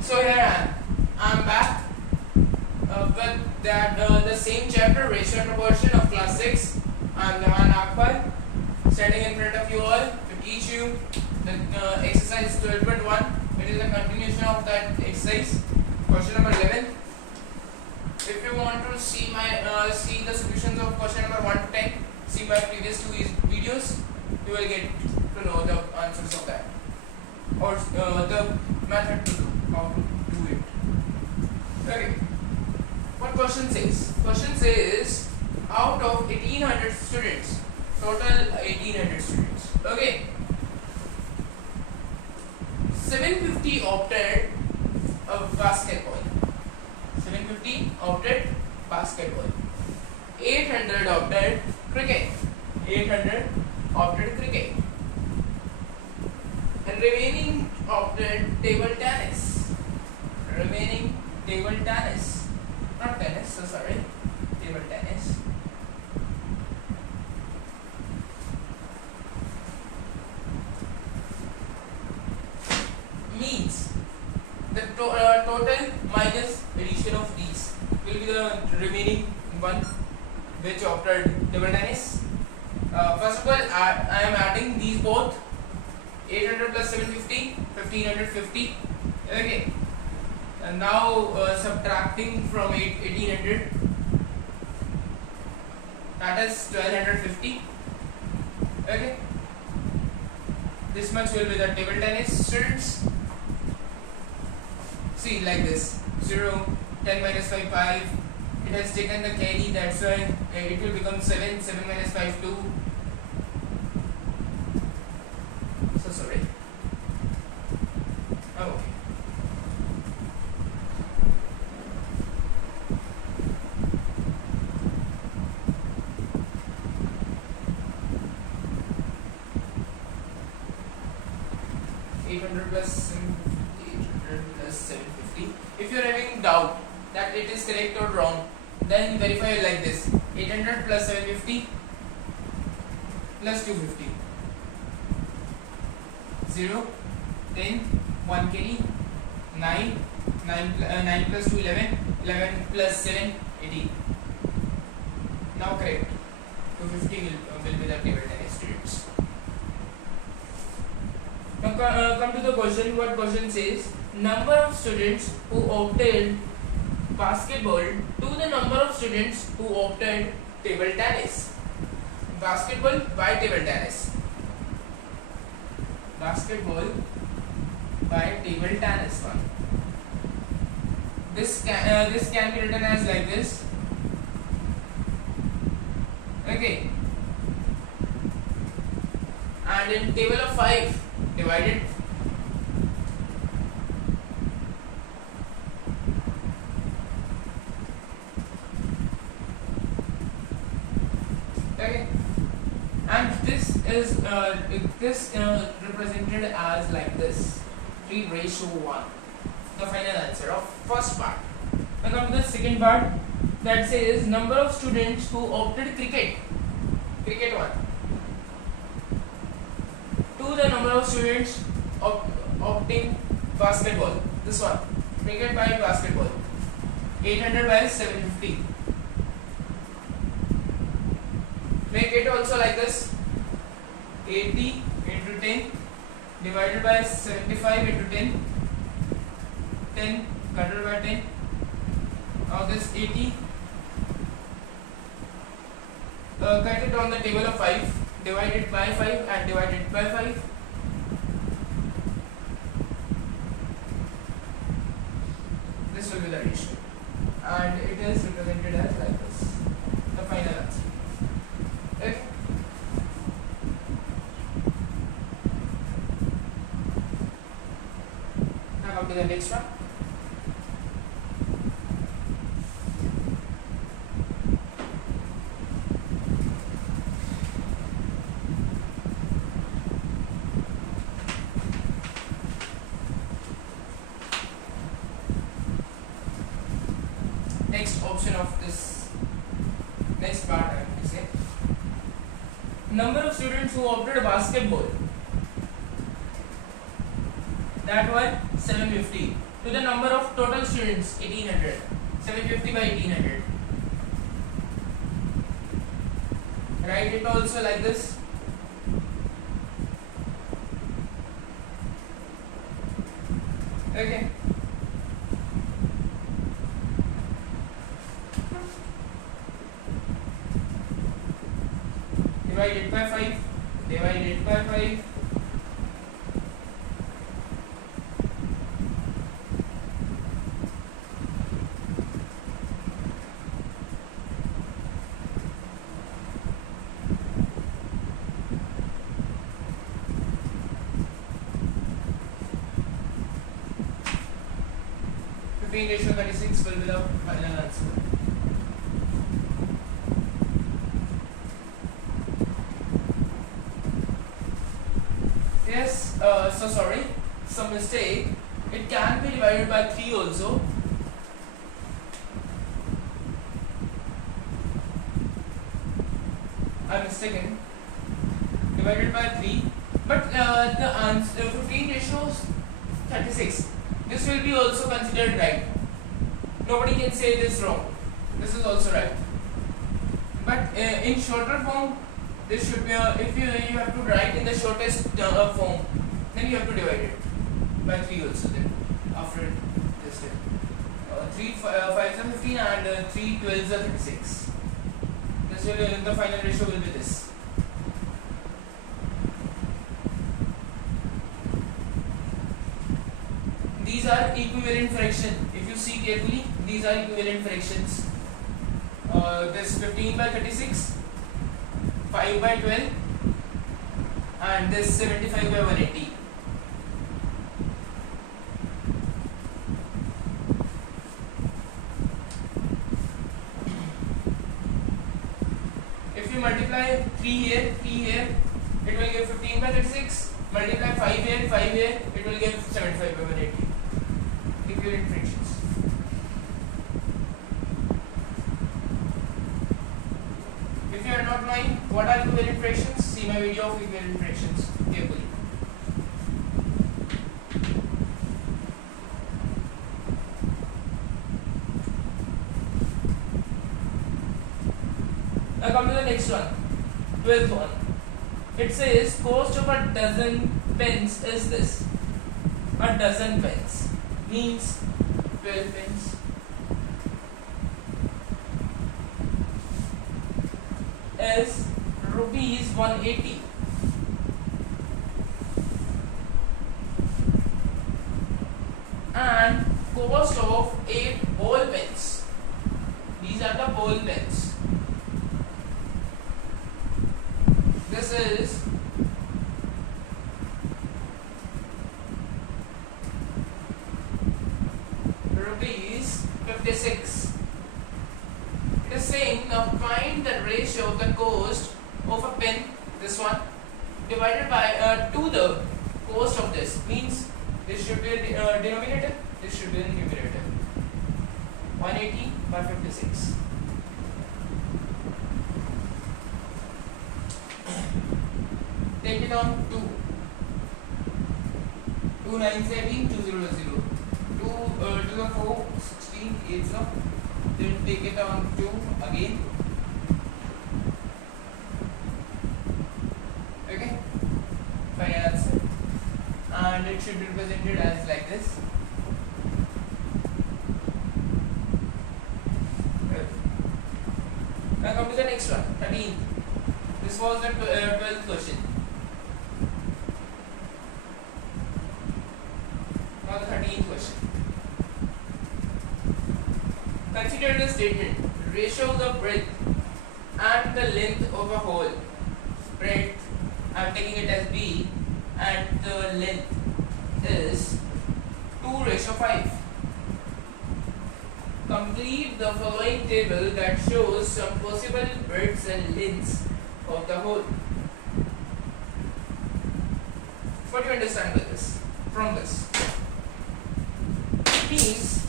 So here I'm back with that the same chapter, ratio and proportion of class 6. I'm Jahan Akbar, standing in front of you all to teach you the exercise 12.1. It is a continuation of that exercise. Question number 11. If you want to see my see the solutions of question number 1 to 10, see my previous two videos. You will get to know the answers of that, or the method to do, how to do it. Okay. What question says? Question says out of 1800 students, total 1800 students. Okay. 750 opted basketball. 750 opted basketball. 800 opted cricket. 800 opted cricket. And remaining opted table tennis. Remaining table tennis. Not tennis, so sorry. Table tennis. Means the total minus addition of these will be the remaining one which opted table tennis. First of all, I am adding these both. 800 plus 750, 1550. Okay. And now subtracting from 1800, that is 1250. Okay. This much will be the table tennis students. See, like this 0, 10 minus 5, 5. It has taken the carry, that's why it will become 7, 7 minus 5, 2. So sorry. Oh, okay. Plus 800 plus 750. If you are having doubt that it is correct or wrong, then verify it like this: 800 plus 750 plus 250. 0, 10, 1 carry, 9, 9 plus 2, 11, 11 plus 7, 18. Now correct. 250 will be the table tennis students. Now come to the question. What question says? Number of students who opted basketball to the number of students who opted table tennis. Basketball by table tennis. Basketball by table tennis one. This can be written as like this. Okay. And in table of 5, divided. Okay. And this is represented as like this: 3:1. The final answer of first part. Now come to the second part, that says number of students who opted cricket. Cricket one. To the number of students opting basketball. This one. Cricket by basketball. 800 by 750. Make it also like this: 80 into 10 divided by 75 into 10. 10 divided by 10. Now this 80. Cut it on the table of 5. Divided by 5 and divided by 5. This will be the ratio, and it is represented as like this. The final answer. Okay. Now come to the next one. Next option of this next part, I have to say. Number of students who opted basketball. That one 750. to the number of total students, 1800. 750 by 1800. Write it also like this. Okay. Divide it by 5. Divide it by 5. Ratio 36 will be the final answer. Yes, so sorry, some mistake. It can be divided by 3 also. I'm mistaken. Divided by 3, but the answer 15 ratios 36. This will be also considered right. Nobody can say this wrong. This is also right. But in shorter form, this should be if you have to write in the shortest form, then you have to divide it by 3 also. Then after this step, 3 5s are 15 and 3 12s are 36. This will the final ratio will be this. These are equivalent fraction. If you see carefully, these are equivalent fractions. This 15 by 36, 5 by 12, and this 75 by 180. If you multiply 3 here, it will give 15 by 36. Multiply 5 here, it will give 75 by 180. Equivalent fractions. If you are not knowing what are equivalent fractions, see my video of equivalent fractions carefully. Now come to the next one, 12th one. It says cost of a dozen pens is this. A dozen pens means 12 pens is rupees 180. And cost of 8 ball pens. These are the ball pens. This is rupees 56. It is saying now find the ratio of the cost of a pen, this one, divided by to the cost of this. Means this should be a denominator, this should be a numerator. 180 by 56. Take it on 2. 2 9s 18, 2 0 0. 2 to the 4, 16, 8 0. Then take it on 2 again. Okay? Final answer. And it should be represented as like this. Now come to the next one, 13th. This was the 12th question. Now the 13th question. Consider the statement. Ratio of the breadth and the length of a hole. Breadth, I am taking it as B, and the length is 2:5. Complete the following table that shows some possible breadths and lengths of the hole. What do you understand with this? From this? Means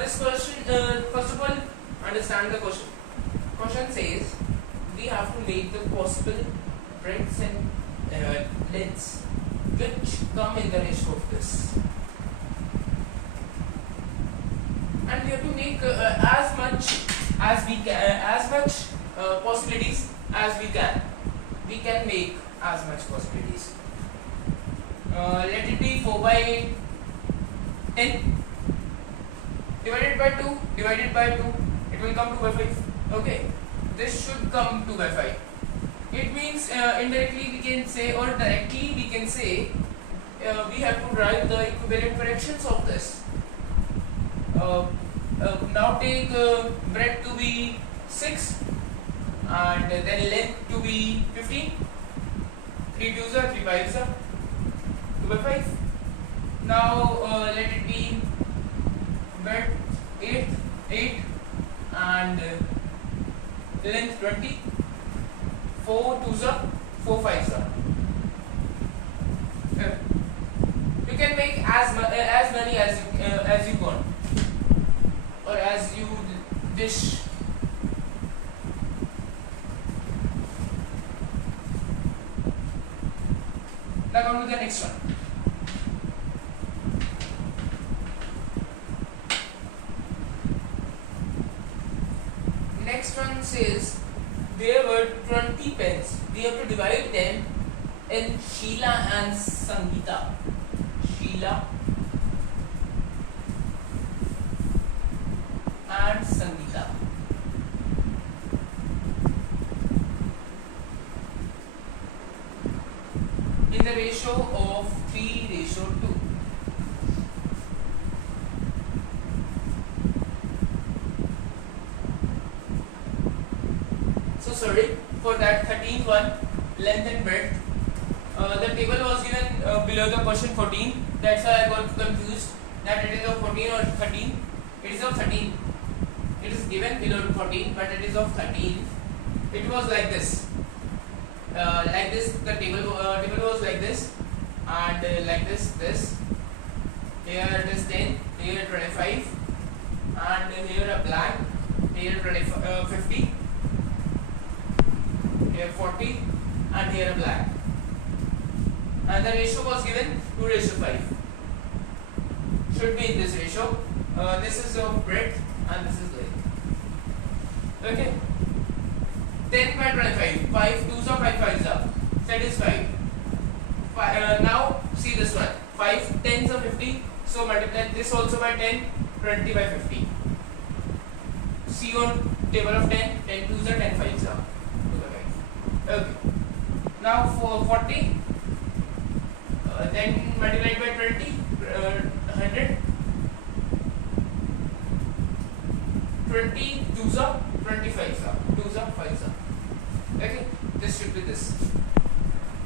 this question, first of all, understand the question. Question says we have to make the possible breadths and lengths which come in the ratio of this. And we have to make as much as we can, as much possibilities as we can. We can make as much possibilities. Let it be 4 by 10 divided by 2 divided by 2. It will come 2 by 5. Okay, this should come 2 by 5. It means indirectly we can say, or directly we can say, we have to derive the equivalent fractions of this. Now take breadth to be 6 and then length to be 15. 3 2s are 3 5s are 2 by 5. Now let it be breadth 8 and length 20. 4 2s are 4 5s are. You can make as many as you want, or as you wish. Now come to the next one. Next one says there were 20 pens. We have to divide them in Sheila and Sangeeta. Sheila and Sangeeta. In the ratio of 3:2. So sorry for that 13th one, length and breadth. The table was given below the question 14. That's why I got confused that it is of 14 or 13. It is of 13. It is given below 14, but it is of 13. It was like this. Like this, the table was like this, and like this. Here it is 10, here 25, and here a blank, here 50, here 40, and here a blank. And the ratio was given 2:5. Should be in this ratio. This is of breadth and this is length. Okay. 10 by 25. 5 2s are 5 5s are. Satisfied. Now see this one. 5 10s are 50. So multiply this also by 10. 20 by 50. See on table of 10. 10 2s are 10 5s are. Okay. Now for 40. Then multiplied by 20. 100. 20 2s are 25s are. 2s are 5s are. Okay, this should be this.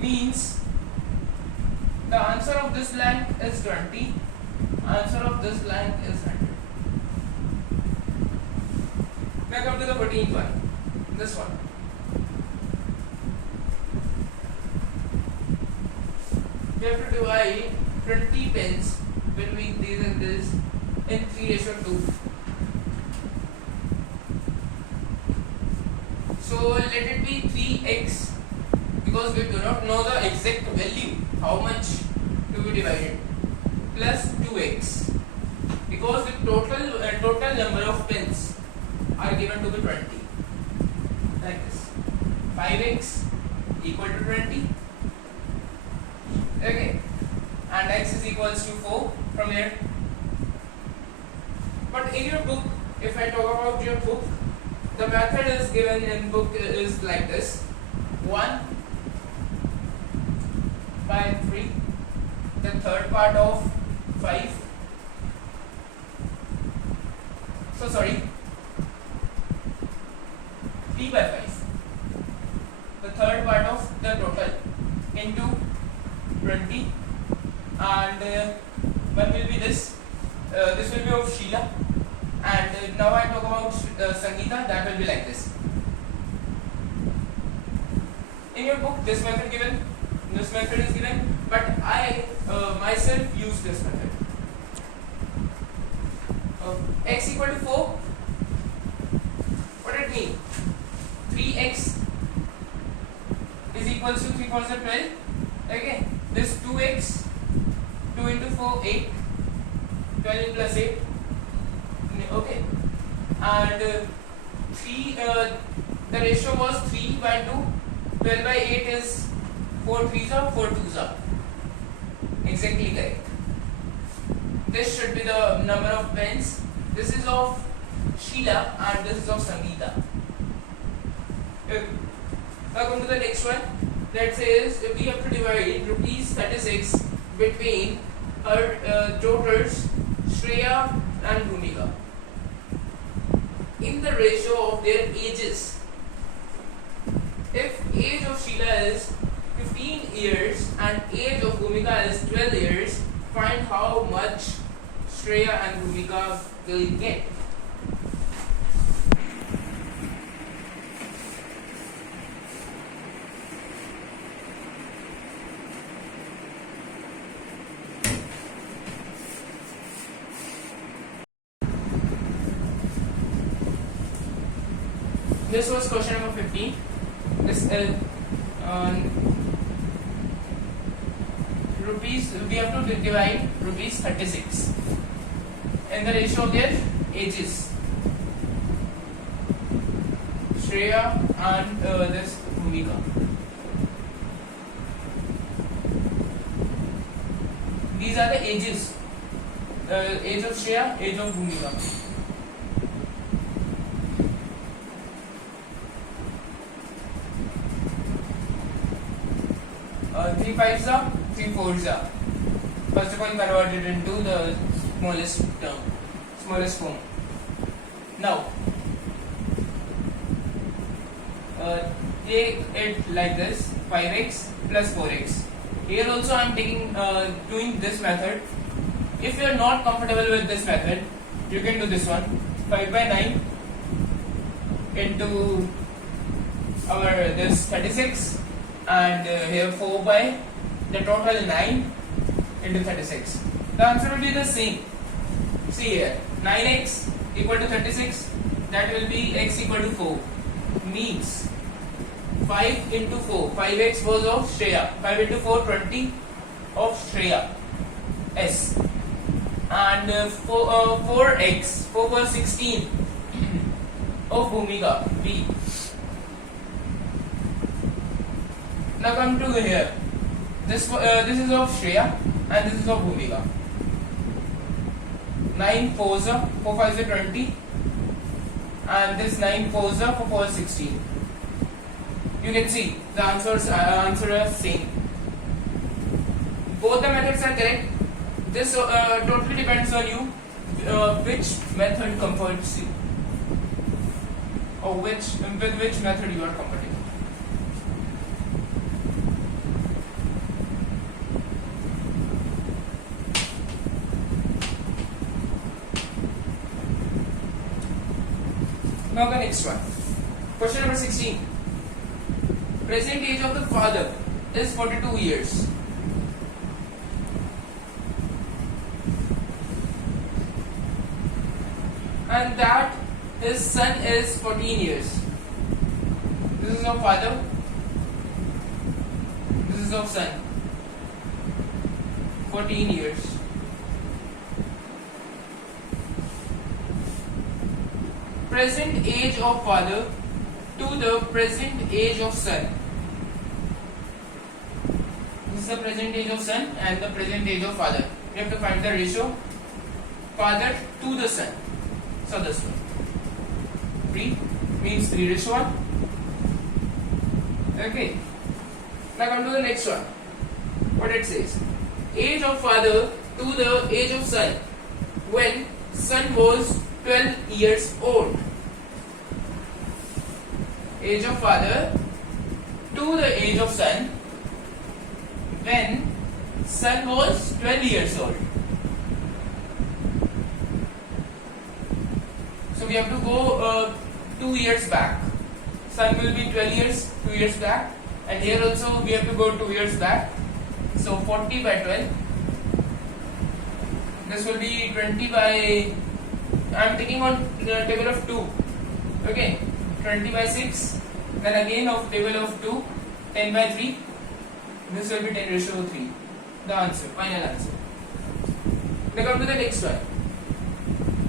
Means the answer of this blank is 20. Answer of this blank is 100. Now come to the 14th one. This one. We have to divide 20 pens between these and this in 3:2. So let it be 3x, because we do not know the exact value, how much to be divided, plus 2x, because the total number of pens are given to be 20, like this. 5x equal to 20. Okay, and x is equals to 4 from here. But in your book, if I talk about your book, the method is given in book is like this: 1 by 3, the third part of 5. So sorry, 3 by 5, the third part of the total, into 20, and one will be this. This will be of Sheila. And now I talk about Sangeeta, that will be like this. In your book, this method is given, but I myself use this method. X equal to 4. What it mean? 3x is equals to 3 4s are 12. Okay. this 2x, 2 into 4, 8, 12 plus 8, okay, and 3, the ratio was 3 by 2, 12 by 8 is 4 3s are 4 2s are, exactly correct. This should be the number of pens. This is of Sheila and this is of Sangeeta. Now come to the next one. That says we have to divide rupees 36 between her daughters Shreya and Bhumika in the ratio of their ages. If age of Sheila is 15 years and age of Bhumika is 12 years, find how much Shreya and Bhumika will get. This was question number 15. This rupees, we have to divide rupees 36 in the ratio of their ages. Shreya and this Bhumika. These are the ages. Age of Shreya, age of Bhumika. 3 5s are, 3 4s are. First of all, convert it into the smallest term, smallest form. Now, take it like this: 5x plus 4x. Here also, I am doing this method. If you are not comfortable with this method, you can do this one: 5 by 9 into our this 36. And here 4 by the total 9 into 36. The answer will be the same. See here, 9x equal to 36, that will be x equal to 4. Means 5 into 4, 5x was of Shreya, 5 into 4, 20 of Shreya, S. And 4x, 4 was 16 of Bhumika, B. Now come to here. This is of Shreya and this is of Bhumika. 9 4s are 4 5s are 20, and this 9 4s are 4 4 16. You can see the answers are same. Both the methods are correct. This totally depends on you which method comforts you, or with which method you are comfortable. Now the next one. Question number 16. Present age of the father is 42 years. And that his son is 14 years. This is of father. This is of son. 14 years. Present age of father to the present age of son. This is the present age of son and the present age of father. We have to find the ratio father to the son. So this one 3 means 3:1. Okay. Now come to the next one. What it says: age of father to the age of son when son was 12 years old. Age of father to the age of son when son was 12 years old. So we have to go 2 years back. Son will be 12 years, 2 years back, and here also we have to go 2 years back. So 40 by 12. This will be 20 by, I am taking on the table of 2. Okay, 20 by 6. Then again of table of 2, 10 by 3. This will be 10 ratio 3. the answer, final answer. Now come to the next one.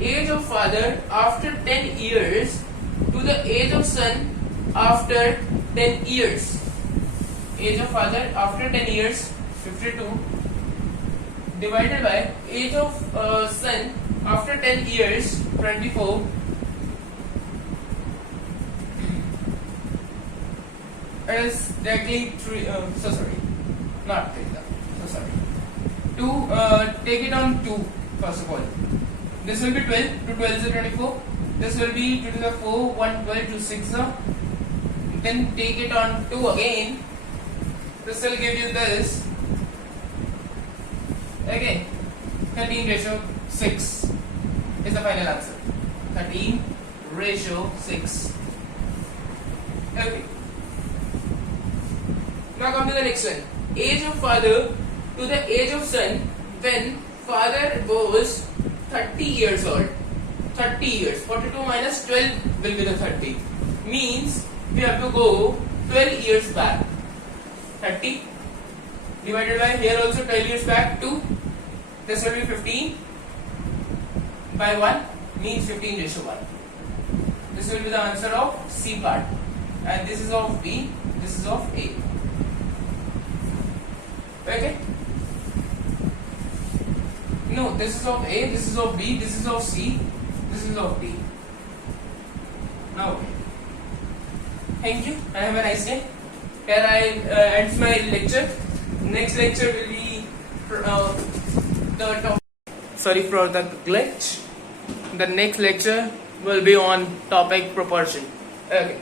Age of father after 10 years to the age of son after 10 years. Age of father after 10 years, 52, divided by age of son after 10 years, 24, is directly 3, not 3, so sorry. 2, take it on 2 first of all. This will be 12, 2 12 is 24. This will be 2 to the 4, 1 12, 2 6. Then take it on 2 again. This will give you this. Again, 13 ratio 6 is the final answer. 13 ratio 6. Okay. Now come to the next one. Age of father to the age of son when father was 30 years old. 30 years. 42 minus 12 will be the 30. Means we have to go 12 years back. 30 divided by here also 12 years back 2. This will be 15 by 1 means 15 ratio 1. This will be the answer of C part. And this is of B, this is of A. Okay? No, this is of A, this is of B, this is of C, this is of D. Now, okay. Thank you and have a nice day. Here I end my lecture. Next lecture will be the topic. Sorry for the glitch. The next lecture will be on topic proportion. Okay.